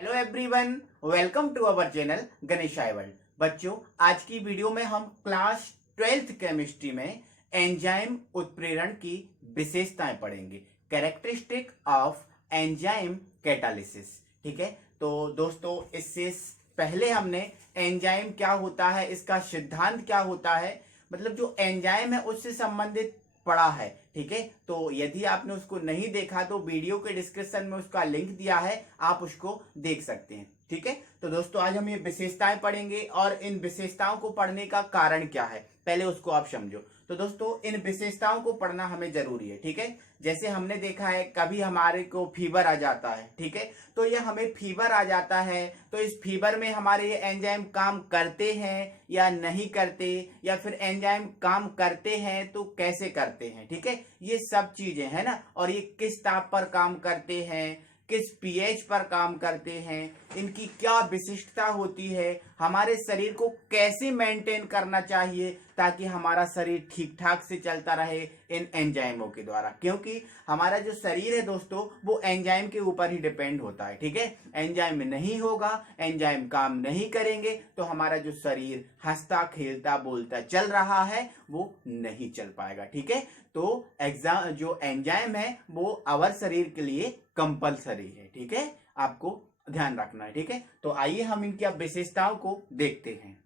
Hello everyone, welcome to our channel Ganesh world. बच्चों, आज की वीडियो में हम क्लास 12th केमिस्ट्री में एंजाइम उत्प्रेरण की विशेषताएं पढ़ेंगे। Characteristic of enzyme catalysis. ठीक है, तो दोस्तों इससे पहले हमने एंजाइम क्या होता है, इसका सिद्धांत क्या होता है, मतलब जो एंजाइम है उससे संबंधित पढ़ा है। ठीक है, तो यदि आपने उसको नहीं देखा तो वीडियो के डिस्क्रिप्शन में उसका लिंक दिया है, आप उसको देख सकते हैं। ठीक है, तो दोस्तों आज हम ये विशेषताएं पढ़ेंगे और इन विशेषताओं को पढ़ने का कारण क्या है पहले उसको आप समझो। तो दोस्तों इन विशेषताओं को पढ़ना हमें जरूरी है। ठीक है, जैसे हमने देखा है कभी हमारे को फीवर आ जाता है। ठीक है, तो ये हमें फीवर आ जाता है तो इस फीवर में हमारे ये एंजाइम काम करते हैं या नहीं करते, या फिर एंजाइम काम करते हैं तो कैसे करते हैं। ठीक है, ये सब चीजें है ना, और ये किस ताप पर काम करते हैं, किस पीएच पर काम करते हैं, इनकी क्या विशिष्टता होती है, हमारे शरीर को कैसे मेंटेन करना चाहिए ताकि हमारा शरीर ठीक ठाक से चलता रहे इन एंजाइमों के द्वारा। क्योंकि हमारा जो शरीर है दोस्तों वो एंजाइम के ऊपर ही डिपेंड होता है। ठीक है, एंजाइम नहीं होगा, एंजाइम काम नहीं करेंगे तो हमारा जो शरीर हंसता खेलता बोलता चल रहा है वो नहीं चल पाएगा। ठीक है, तो एग्जाम जो एंजाइम है वो अवर शरीर के लिए कंपलसरी है। ठीक है, आपको ध्यान रखना है। ठीक है, तो आइए हम इनकी अब विशेषताओं को देखते हैं।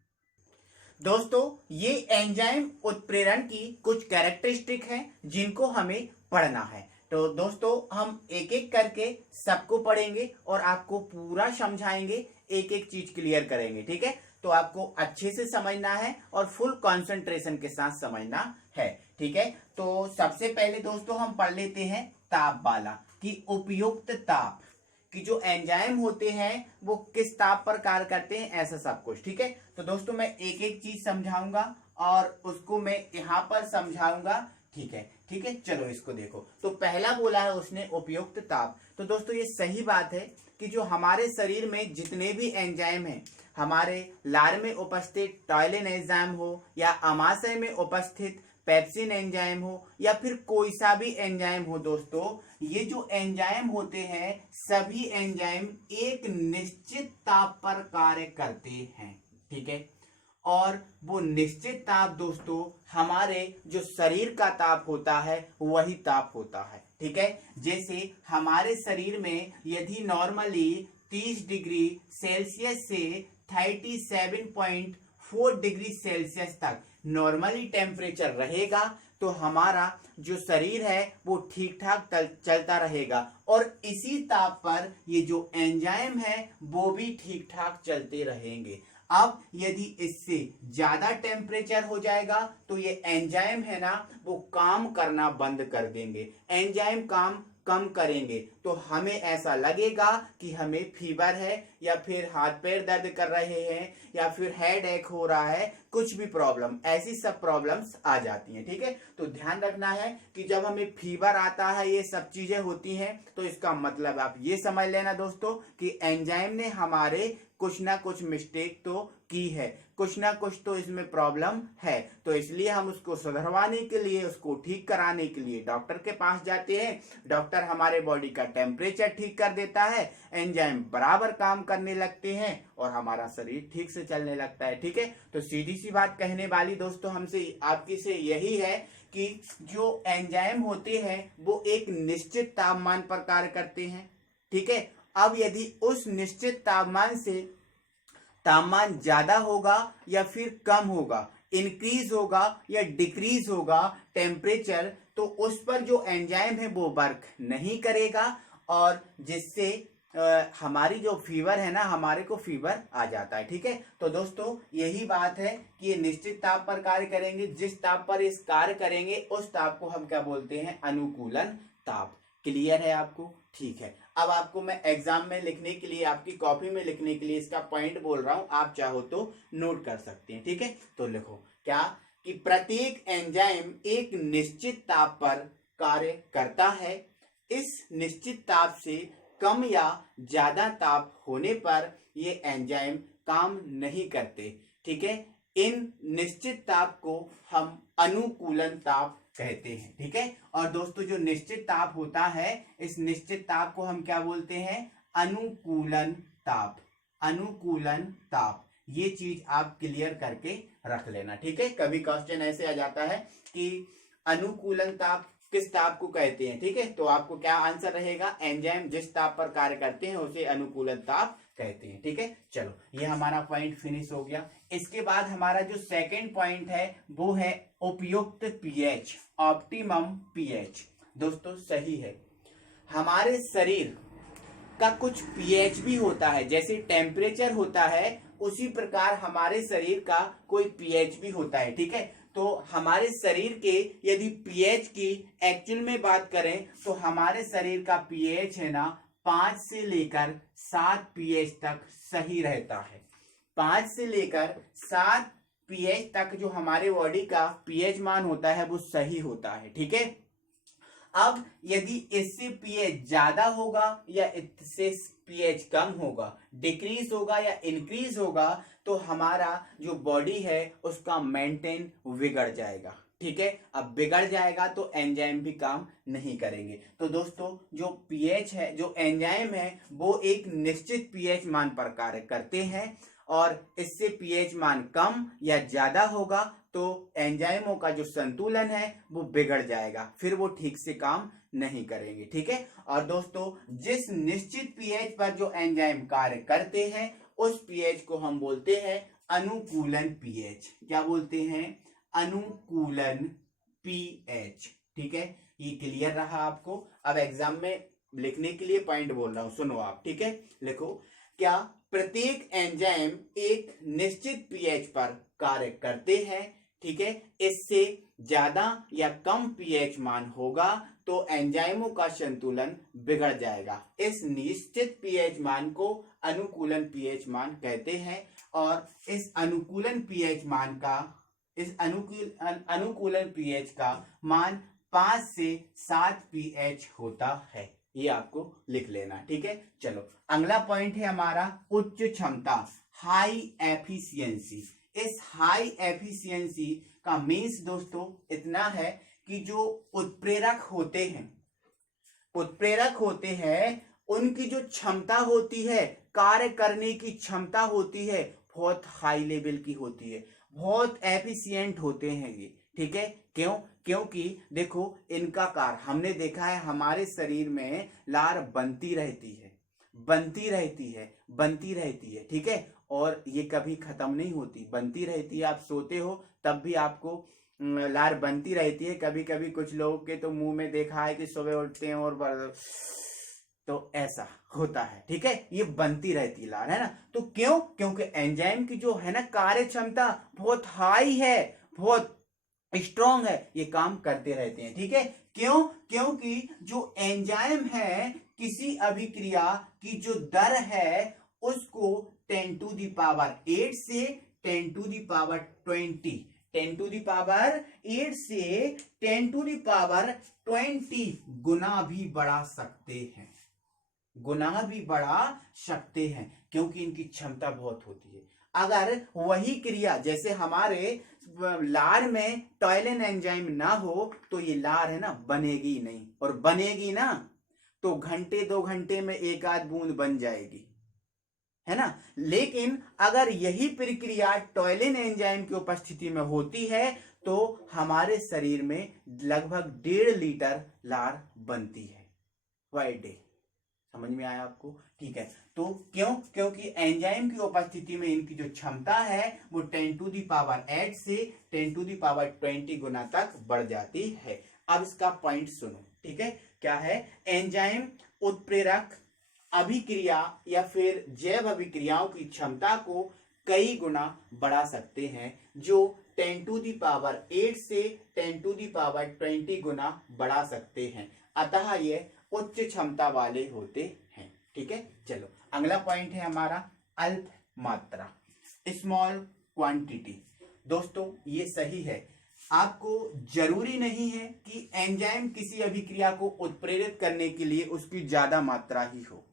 दोस्तों ये एंजाइम उत्प्रेरण की कुछ कैरेक्टरिस्टिक हैं जिनको हमें पढ़ना है। तो दोस्तों हम एक एक करके सबको पढ़ेंगे और आपको पूरा समझाएंगे, एक एक चीज क्लियर करेंगे। ठीक है, तो आपको अच्छे से समझना है और फुल कंसंट्रेशन के साथ समझना है। ठीक है, तो सबसे पहले दोस्तों हम पढ़ लेते हैं ताप वाला, कि उपयुक्त ताप, कि जो एंजाइम होते हैं वो किस ताप पर कार्य करते हैं, ऐसा सब कुछ। ठीक है, तो दोस्तों मैं एक एक चीज समझाऊंगा और उसको मैं यहां पर समझाऊंगा। ठीक है, ठीक है, चलो इसको देखो। तो पहला बोला है उसने उपयुक्त ताप। तो दोस्तों ये सही बात है कि जो हमारे शरीर में जितने भी एंजाइम हैं, हमारे लार में उपस्थित टॉयलिन एंजाइम हो या अमाशय में उपस्थित पेप्सिन एंजाइम हो या फिर कोई सा भी एंजाइम हो, दोस्तों ये जो एंजाइम होते हैं सभी एंजाइम एक निश्चित ताप पर कार्य करते हैं। ठीक है, और वो निश्चित ताप दोस्तों हमारे जो शरीर का ताप होता है वही ताप होता है। ठीक है, जैसे हमारे शरीर में यदि नॉर्मली 30 डिग्री सेल्सियस से 37.4 डिग्री सेल्सियस तक नॉर्मली टेम्परेचर रहेगा तो हमारा जो शरीर है वो ठीक ठाक चलता रहेगा, और इसी ताप पर ये जो एंजाइम है वो भी ठीक ठाक चलते रहेंगे। अब यदि इससे ज्यादा टेम्परेचर हो जाएगा तो ये एंजाइम है ना वो काम करना बंद कर देंगे, एंजाइम काम कम करेंगे, तो हमें ऐसा लगेगा कि हमें फीवर है या फिर हाथ पैर दर्द कर रहे हैं या फिर हेड एक हो रहा है, कुछ भी प्रॉब्लम, ऐसी सब प्रॉब्लम्स आ जाती हैं। ठीक है, तो ध्यान रखना है कि जब हमें फीवर आता है ये सब चीजें होती हैं तो इसका मतलब आप ये समझ लेना दोस्तों कि एंजाइम ने हमारे कुछ ना कुछ मिस्टेक तो की है, कुछ ना कुछ तो इसमें प्रॉब्लम है। तो इसलिए हम उसको सुधरवाने के लिए, उसको ठीक कराने के लिए डॉक्टर के पास जाते हैं। डॉक्टर हमारे बॉडी का टेम्परेचर ठीक कर देता है, एंजाइम बराबर काम करने लगते हैं और हमारा शरीर ठीक से चलने लगता है। ठीक है, तो सीधी सी बात कहने वाली दोस्तों हमसे आपकी से यही है कि जो एंजाइम होते हैं वो एक निश्चित तापमान पर कार्य करते हैं। ठीक है, अब यदि उस निश्चित तापमान से तापमान ज्यादा होगा या फिर कम होगा, इंक्रीज होगा या डिक्रीज होगा टेम्परेचर, तो उस पर जो एंजाइम है वो वर्क नहीं करेगा और जिससे हमारी जो फीवर है ना, हमारे को फीवर आ जाता है। ठीक है, तो दोस्तों यही बात है कि ये निश्चित ताप पर कार्य करेंगे, जिस ताप पर इस कार्य करेंगे उस ताप को हम क्या बोलते हैं, अनुकूलन ताप। क्लियर है आपको? ठीक है, अब आपको मैं एग्जाम में लिखने के लिए, आपकी कॉपी में लिखने के लिए इसका पॉइंट बोल रहा हूं, आप चाहो तो नोट कर सकते हैं। ठीक है, तो लिखो क्या, कि प्रत्येक एंजाइम एक निश्चित ताप पर कार्य करता है। इस निश्चित ताप से कम या ज्यादा ताप होने पर ये एंजाइम काम नहीं करते। ठीक है, इन निश्चित ताप को हम अनुकूलन ताप कहते हैं। ठीक है, और दोस्तों जो निश्चित ताप होता है इस निश्चित ताप को हम क्या बोलते हैं, अनुकूलन ताप, अनुकूलन ताप, ये चीज आप क्लियर करके रख लेना, ठीक है। कभी क्वेश्चन ऐसे आ जाता है कि अनुकूलन ताप किस ताप को कहते हैं, ठीक है, तो आपको क्या आंसर रहेगा, एंजाइम जिस ताप पर कार्य करते हैं उसे अनुकूलन ताप कहते हैं, ठीक है। चलो ये हमारा पॉइंट फिनिश हो गया। इसके बाद हमारा जो सेकंड पॉइंट है वो है उपयुक्त पीएच, ऑप्टिमम पीएच। दोस्तों सही है, हमारे शरीर का कुछ पीएच भी होता है, जैसे टेम्परेचर होता है उसी प्रकार हमारे शरीर का कोई पीएच भी होता है, ठीक है। तो हमारे शरीर के यदि पीएच की एक्चुअल में बात करें तो हमारे शरीर का पीएच है ना 5 से लेकर 7 पीएच तक सही रहता है। 5 से लेकर 7 पीएच तक जो हमारे बॉडी का पीएच मान होता है वो सही होता है, ठीक है। अब यदि इससे पीएच ज्यादा होगा या इससे पीएच कम होगा, डिक्रीज होगा या इंक्रीज होगा, तो हमारा जो बॉडी है उसका मेंटेन बिगड़ जाएगा, ठीक है। अब बिगड़ जाएगा तो एंजाइम भी काम नहीं करेंगे। तो दोस्तों जो पीएच है, जो एंजाइम है वो एक निश्चित पीएच मान पर कार्य करते हैं, और इससे पीएच मान कम या ज्यादा होगा तो एंजाइमों का जो संतुलन है वो बिगड़ जाएगा, फिर वो ठीक से काम नहीं करेंगे, ठीक है। और दोस्तों जिस निश्चित पीएच पर जो एंजाइम कार्य करते हैं उस पीएच को हम बोलते हैं अनुकूलन पीएच। क्या बोलते हैं, अनुकूलन पीएच, ठीक है। ये क्लियर रहा आपको। अब एग्जाम में लिखने के लिए पॉइंट बोल रहा हूं, सुनो आप, ठीक है। लिखो, क्या प्रत्येक एंजाइम एक निश्चित पीएच पर कार्य करते हैं, ठीक है। इससे ज्यादा या कम पीएच मान होगा तो एंजाइमों का संतुलन बिगड़ जाएगा। इस निश्चित पीएच मान को अनुकूलन पीएच मान कहते हैं, और इस अनुकूलन पीएच मान का, इस अनुकूलन पीएच का मान 5 से 7 पीएच होता है। ये आपको लिख लेना, ठीक है। चलो अगला पॉइंट है हमारा उच्च क्षमता, हाई एफिशिएंसी। इस हाई एफिशिएंसी का मीन्स दोस्तों इतना है कि जो उत्प्रेरक होते हैं उनकी जो क्षमता होती है, कार्य करने की क्षमता होती है, बहुत हाई लेवल की होती है, बहुत एफिशिएंट होते हैं ये, ठीक है। क्यों, क्योंकि देखो इनका कार्य हमने देखा है, हमारे शरीर में लार बनती रहती है, ठीक है, और ये कभी खत्म नहीं होती, बनती रहती है। आप सोते हो तब भी आपको लार बनती रहती है। कभी कभी कुछ लोगों के तो मुंह में देखा है कि सुबह उठते हैं और तो ऐसा होता है, ठीक है। ये बनती रहती है लार, है ना। तो क्यों, क्योंकि एंजाइम की जो है ना कार्य क्षमता बहुत हाई है, बहुत स्ट्रॉन्ग है, ये काम करते रहते हैं, ठीक है। क्यों, क्योंकि जो एंजाइम है किसी अभिक्रिया की जो दर है उसको 10 टू दी पावर 8 से 10 to the power 20, 10 to the power 8 से 10 टू दी पावर 20 गुना भी बढ़ा सकते हैं, क्योंकि इनकी क्षमता बहुत होती है। अगर वही क्रिया जैसे हमारे लार में टॉयलिन एंजाइम ना हो तो ये लार है ना बनेगी नहीं, और बनेगी ना तो घंटे 2 घंटे में एक आध बूंद बन जाएगी, है ना। लेकिन अगर यही प्रक्रिया टॉयलिन एंजाइम की उपस्थिति में होती है तो हमारे शरीर में लगभग 1.5 लीटर लार बनती है पर डे। समझ में आया आपको, ठीक है। तो क्यों, क्योंकि एंजाइम की उपस्थिति में इनकी जो क्षमता है वो 10 टू दी पावर 8 से 10 टू दी पावर 20 गुना तक बढ़ जाती है। अब इसका पॉइंट सुनो, ठीक है। क्या है, एंजाइम उत्प्रेरक अभिक्रिया या फिर जैव अभिक्रियाओं की क्षमता को कई गुना बढ़ा सकते हैं, जो 10 टू दी पावर 8 से 10 टू दी पावर 20 गुना बढ़ा सकते हैं। अतः ये उच्च क्षमता वाले होते हैं, ठीक है। चलो अगला पॉइंट है हमारा अल्प मात्रा, स्मॉल क्वांटिटी। दोस्तों ये सही है, आपको जरूरी नहीं है कि एंजाइम किसी अभिक्रिया को उत्प्रेरित करने के लिए उसकी ज्यादा मात्रा ही हो।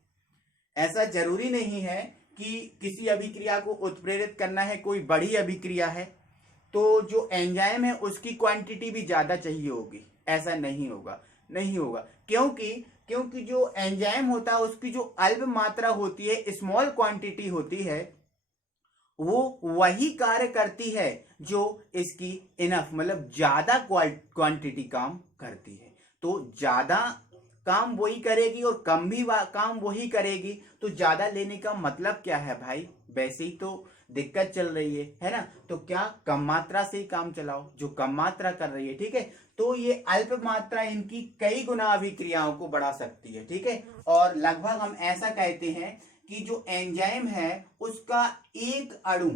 ऐसा जरूरी नहीं है कि किसी अभिक्रिया को उत्प्रेरित करना है, कोई बड़ी अभिक्रिया है तो जो एंजाइम है उसकी क्वांटिटी भी ज्यादा चाहिए होगी, ऐसा नहीं होगा, क्योंकि क्योंकि जो एंजाइम होता है उसकी जो अल्प मात्रा होती है, स्मॉल क्वांटिटी होती है, वो वही कार्य करती है जो इसकी इनफ मतलब ज्यादा क्वांटिटी काम करती है। तो ज्यादा काम वही करेगी और कम भी काम वही करेगी। तो ज्यादा लेने का मतलब क्या है भाई, वैसे ही तो दिक्कत चल रही है ना। तो क्या कम मात्रा से ही काम चलाओ, जो कम मात्रा कर रही है, ठीक है। तो ये अल्प मात्रा इनकी कई गुना अभिक्रियाओं को बढ़ा सकती है, ठीक है। और लगभग हम ऐसा कहते हैं कि जो एंजाइम है उसका एक अणु,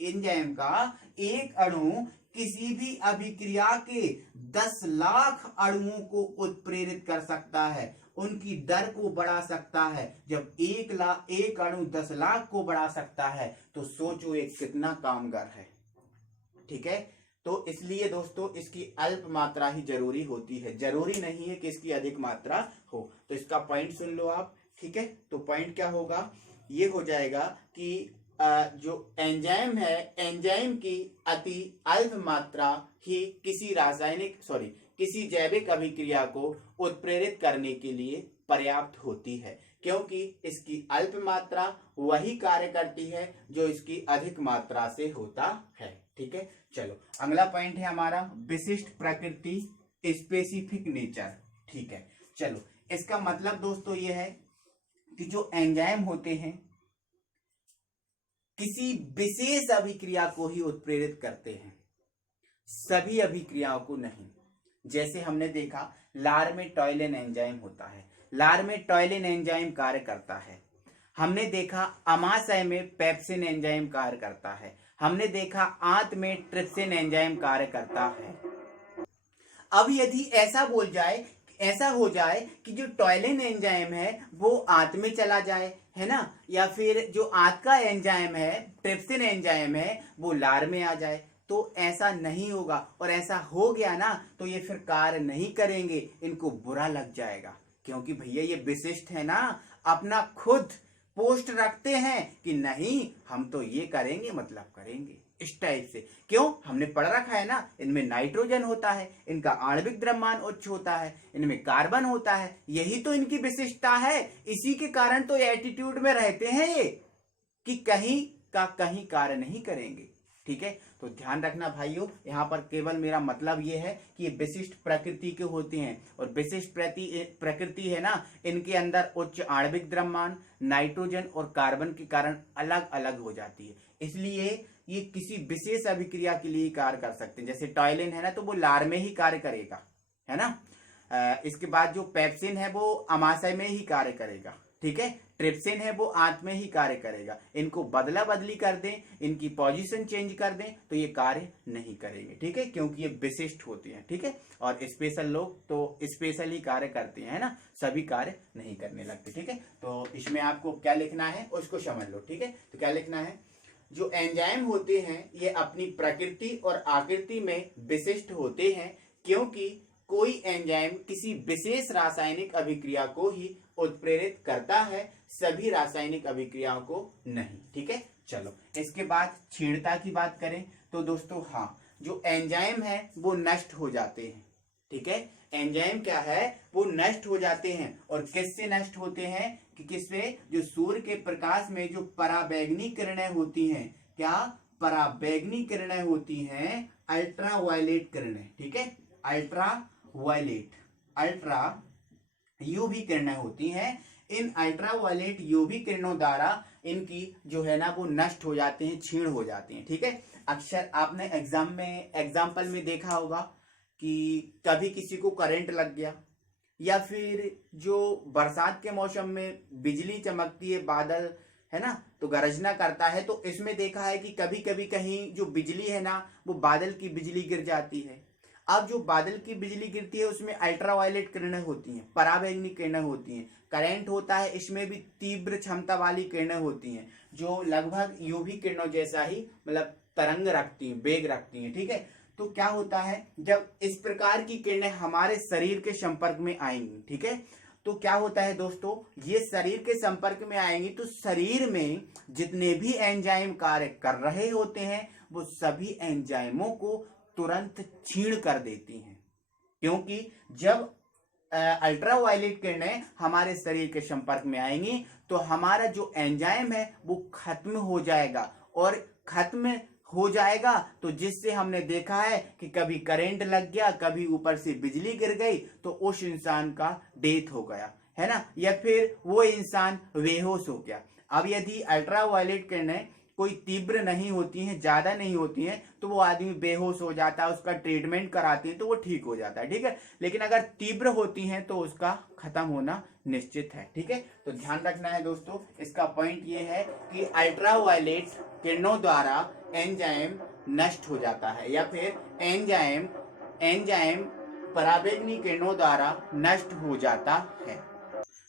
एंजाइम का एक अणु किसी भी अभिक्रिया के 10 लाख अणुओं को उत्प्रेरित कर सकता है, उनकी दर को बढ़ा सकता है। जब एक अणु 10 लाख को बढ़ा सकता है तो सोचो ये कितना कामगार है, ठीक है। तो इसलिए दोस्तों इसकी अल्प मात्रा ही जरूरी होती है, जरूरी नहीं है कि इसकी अधिक मात्रा हो। तो इसका पॉइंट सुन लो आप, ठीक है। तो पॉइंट क्या होगा, ये हो जाएगा कि जो एंजाइम है, एंजाइम की अति अल्प मात्रा ही किसी जैविक अभिक्रिया को उत्प्रेरित करने के लिए पर्याप्त होती है, क्योंकि इसकी अल्प मात्रा वही कार्य करती है जो इसकी अधिक मात्रा से होता है, ठीक है। चलो अगला पॉइंट है हमारा विशिष्ट प्रकृति, स्पेसिफिक नेचर, ठीक है। चलो इसका मतलब दोस्तों ये है कि जो एंजाइम होते हैं किसी विशेष अभिक्रिया को ही उत्प्रेरित करते हैं, सभी अभिक्रियाओं को नहीं। जैसे हमने देखा लार में टॉयलिन एंजाइम होता है, लार में टॉयलिन एंजाइम कार्य करता है। हमने देखा अमाशय में पेप्सिन एंजाइम कार्य करता है। हमने देखा आंत में ट्रिप्सिन एंजाइम कार्य करता है। अब यदि ऐसा हो जाए कि जो टॉयलिन एंजाइम है वो आंत में चला जाए, है ना, या फिर जो आंत का एंजाइम है, ट्रिप्सिन एंजाइम है, वो लार में आ जाए, तो ऐसा नहीं होगा। और ऐसा हो गया ना तो ये फिर कार्य नहीं करेंगे, इनको बुरा लग जाएगा, क्योंकि भैया ये विशिष्ट है ना, अपना खुद पोस्ट रखते हैं कि नहीं हम तो ये करेंगे मतलब करेंगे, इस टाइप से। क्यों, हमने पढ़ रखा है ना, इनमें नाइट्रोजन होता है, इनका आणविक द्रव्यमान उच्च होता है, इनमें कार्बन होता है, यही तो इनकी विशिष्टता है। इसी के कारण तो एटीट्यूड में रहते हैं ये कि कहीं का कहीं कार्य नहीं करेंगे, ठीक है। तो ध्यान रखना भाइयों, यहाँ पर केवल मेरा मतलब ये है कि ये विशिष्ट प्रकृति के होते हैं, और विशिष्ट प्रकृति है ना, इनके अंदर उच्च आणविक द्रव्यमान, नाइट्रोजन और कार्बन के कारण अलग अलग हो जाती है। इसलिए ये किसी विशेष अभिक्रिया के लिए कार्य कर सकते हैं। जैसे टॉयलिन है ना, तो वो लार में ही कार्य करेगा, है ना। इसके बाद जो पेप्सिन है वो अमाशय में ही कार्य करेगा, ठीक है। ट्रिप्सिन है वो आंत में ही कार्य करेगा। इनको बदला बदली कर दें, इनकी पोजीशन चेंज कर दें तो ये कार्य नहीं करेंगे, ठीक है, क्योंकि ये विशिष्ट होती हैं, ठीक है। और स्पेशल लोग तो स्पेशल ही कार्य करते हैं, है ना, सभी कार्य नहीं करने लगते, ठीक है। तो इसमें आपको क्या लिखना है उसको समझ लो, ठीक है। तो क्या लिखना है, जो एंजाइम होते हैं ये अपनी प्रकृति और आकृति में विशिष्ट होते हैं, क्योंकि कोई एंजाइम किसी विशेष रासायनिक अभिक्रिया को ही उत्प्रेरित करता है, सभी रासायनिक अभिक्रियाओं को नहीं, ठीक है। चलो इसके बाद क्षीणता की बात करें तो दोस्तों हाँ, जो एंजाइम है वो नष्ट हो जाते हैं, ठीक है। एंजाइम क्या है, वो नष्ट हो जाते हैं। और किससे नष्ट होते हैं, कि किससे, जो सूर्य के प्रकाश में जो पराबैंगनी किरणें होती हैं, क्या पराबैंगनी किरणें होती हैं, अल्ट्रावायलेट किरणें, ठीक है, अल्ट्रा यूवी किरणें होती हैं। इन अल्ट्रावायलेट यूवी किरणों द्वारा इनकी जो है ना वो नष्ट हो जाते हैं, क्षीण हो जाते हैं, ठीक है। अक्सर आपने एग्जाम्पल में देखा होगा कि कभी किसी को करंट लग गया, या फिर जो बरसात के मौसम में बिजली चमकती है, बादल है ना, तो गरजना करता है, तो इसमें देखा है कि कभी कभी कहीं जो बिजली है ना वो बादल की बिजली गिर जाती है। अब जो बादल की बिजली गिरती है उसमें अल्ट्रावायलेट किरणें होती हैं, पराबैंगनी किरणें होती हैं, करंट होता है, इसमें भी तीव्र क्षमता वाली किरणें होती हैं जो लगभग यूवी किरणों जैसा ही मतलब तरंग रखती हैं, वेग रखती हैं, ठीक है। तो क्या होता है, जब इस प्रकार की किरणें हमारे शरीर के संपर्क में आएंगी, ठीक है, तो क्या होता है दोस्तों, ये शरीर के संपर्क में आएंगी तो शरीर में जितने भी एंजाइम कार्य कर रहे होते हैं वो सभी एंजाइमों को तुरंत क्षीण कर देती हैं। क्योंकि जब अल्ट्रावायलेट किरणें हमारे शरीर के संपर्क में आएंगी तो हमारा जो एंजाइम है वो खत्म हो जाएगा, और खत्म हो जाएगा तो जिससे हमने देखा है कि कभी करंट लग गया, कभी ऊपर से बिजली गिर गई तो उस इंसान का डेथ हो गया, है ना, या फिर वो इंसान बेहोश हो गया। अब यदि अल्ट्रावायलेट किरणें कोई तीव्र नहीं होती हैं, ज्यादा नहीं होती हैं, तो वो आदमी बेहोश हो जाता है, उसका ट्रीटमेंट कराती है तो वो ठीक हो जाता है, ठीक है। लेकिन अगर तीव्र होती हैं तो उसका खत्म होना निश्चित है, ठीक है। तो ध्यान रखना है दोस्तों, इसका पॉइंट ये है कि अल्ट्रावायलेट किरणों द्वारा एंजाइम नष्ट हो जाता है, या फिर एंजाइम एंजाइम पराबैंगनी किरणों द्वारा नष्ट हो जाता है।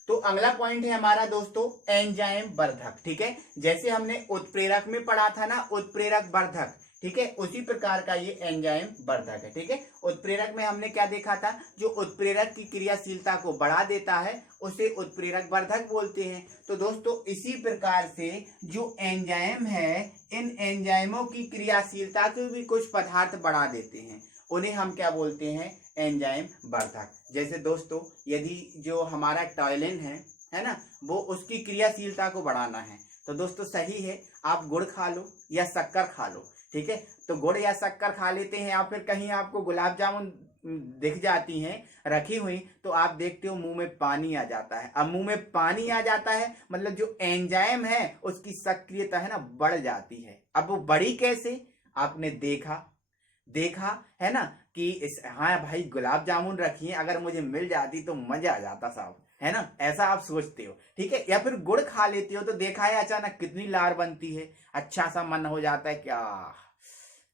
तो अगला पॉइंट है हमारा दोस्तों एंजाइम वर्धक, ठीक है। जैसे हमने उत्प्रेरक में पढ़ा था ना, उत्प्रेरक वर्धक, ठीक है, उसी प्रकार का ये एंजाइम वर्धक है, ठीक है। उत्प्रेरक में हमने क्या देखा था, जो उत्प्रेरक की क्रियाशीलता को बढ़ा देता है उसे उत्प्रेरक वर्धक बोलते हैं। तो दोस्तों इसी प्रकार से जो एंजाइम है, इन एंजाइमों की क्रियाशीलता को भी कुछ पदार्थ बढ़ा देते हैं, उन्हें हम क्या बोलते हैं, एंजाइम वर्धक। जैसे दोस्तों यदि जो हमारा टॉयलिन है ना, वो उसकी क्रियाशीलता को बढ़ाना है तो दोस्तों सही है, आप गुड़ खा लो या शक्कर खा लो, ठीक है। तो गुड़ या शक्कर खा लेते हैं, या फिर कहीं आपको गुलाब जामुन दिख जाती हैं रखी हुई तो आप देखते हो मुंह में पानी आ जाता है। अब मुंह में पानी आ जाता है मतलब जो एंजाइम है उसकी सक्रियता है ना बढ़ जाती है। अब वो बढ़ी कैसे, आपने देखा है ना कि हाँ भाई गुलाब जामुन रखी है, अगर मुझे मिल जाती तो मजा आ जाता साहब, है ना, ऐसा आप सोचते हो, ठीक है। या फिर गुड़ खा लेते हो तो देखा है अचानक कितनी लार बनती है, अच्छा सा मन हो जाता है, क्या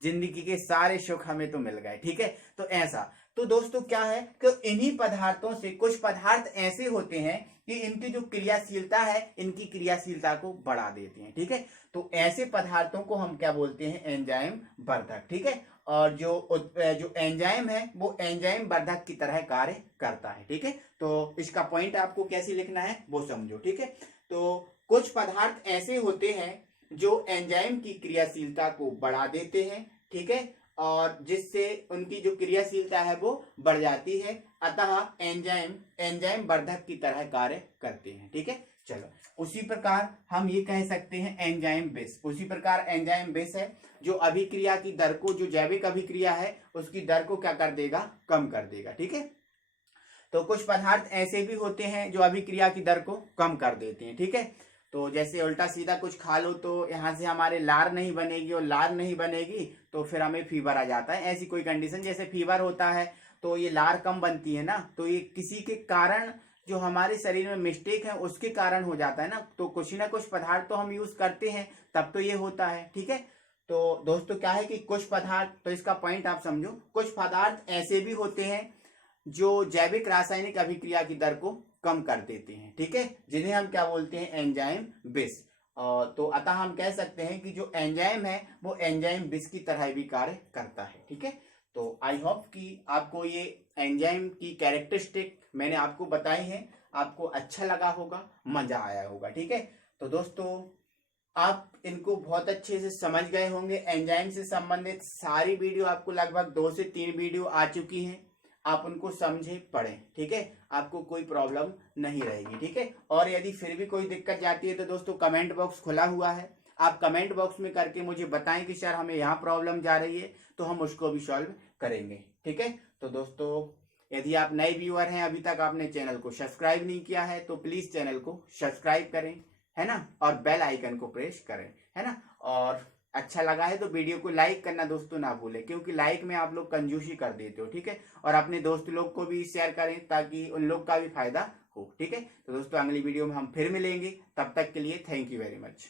जिंदगी के सारे सुख हमें तो मिल गए, ठीक है। तो ऐसा, तो दोस्तों क्या है कि इन्हीं पदार्थों से कुछ पदार्थ ऐसे होते हैं कि इनकी जो क्रियाशीलता है, इनकी क्रियाशीलता को बढ़ा देते हैं, ठीक है। तो ऐसे पदार्थों को हम क्या बोलते हैं, एंजाइम वर्धक, ठीक है। और जो एंजाइम है वो एंजाइम वर्धक की तरह कार्य करता है, ठीक है। तो इसका पॉइंट आपको कैसे लिखना है वो समझो, ठीक है। तो कुछ पदार्थ ऐसे होते हैं जो एंजाइम की क्रियाशीलता को बढ़ा देते हैं, ठीक है, और जिससे उनकी जो क्रियाशीलता है वो बढ़ जाती है, अतः एंजाइम वर्धक की तरह कार्य करते हैं, ठीक है। चलो उसी प्रकार हम ये कह सकते हैं एंजाइम बेस, उसी प्रकार एंजाइम बेस है जो अभिक्रिया की दर को, जो जैविक अभिक्रिया है उसकी दर को क्या कर देगा, कम कर देगा, ठीक है। तो कुछ पदार्थ ऐसे भी होते हैं जो अभिक्रिया की दर को कम कर देते हैं, ठीक है। तो जैसे उल्टा सीधा कुछ खा लो तो यहाँ से हमारे लार नहीं बनेगी, और लार नहीं बनेगी तो फिर हमें फीवर आ जाता है। ऐसी कोई कंडीशन, जैसे फीवर होता है तो ये लार कम बनती है ना, तो ये किसी के कारण, जो हमारे शरीर में मिस्टेक है उसके कारण हो जाता है ना। तो कुछ ना कुछ पदार्थ तो हम यूज करते हैं तब तो ये होता है, ठीक है। तो दोस्तों क्या है कि कुछ पदार्थ, तो इसका पॉइंट आप समझो, कुछ पदार्थ ऐसे भी होते हैं जो जैविक रासायनिक अभिक्रिया की दर को कम कर देते हैं, ठीक है, जिन्हें हम क्या बोलते हैं, एंजाइम बेस। तो अतः हम कह सकते हैं कि जो एंजाइम है वो एंजाइम बेस की तरह भी कार्य करता है, ठीक है। तो आई होप कि आपको ये एंजाइम की कैरेक्टरिस्टिक मैंने आपको बताई है, आपको अच्छा लगा होगा, मजा आया होगा, ठीक है। तो दोस्तों आप इनको बहुत अच्छे से समझ गए होंगे। एंजाइम से संबंधित सारी वीडियो आपको लगभग 2 से 3 वीडियो आ चुकी हैं, आप उनको समझे पढ़ें, ठीक है, आपको कोई प्रॉब्लम नहीं रहेगी, ठीक है। और यदि फिर भी कोई दिक्कत जाती है तो दोस्तों कमेंट बॉक्स खुला हुआ है, आप कमेंट बॉक्स में करके मुझे बताएं कि सर हमें यहाँ प्रॉब्लम जा रही है, तो हम उसको भी सॉल्व करेंगे, ठीक है। तो दोस्तों यदि आप नए व्यूअर हैं, अभी तक आपने चैनल को सब्सक्राइब नहीं किया है तो प्लीज चैनल को सब्सक्राइब करें, है ना, और बेल आइकन को प्रेस करें, है ना। और अच्छा लगा है तो वीडियो को लाइक करना दोस्तों ना भूलें, क्योंकि लाइक में आप लोग कंजूसी कर देते हो, ठीक है। और अपने दोस्त लोग को भी शेयर करें ताकि उन लोग का भी फायदा हो, ठीक है। तो दोस्तों अगली वीडियो में हम फिर मिलेंगे, तब तक के लिए थैंक यू वेरी मच।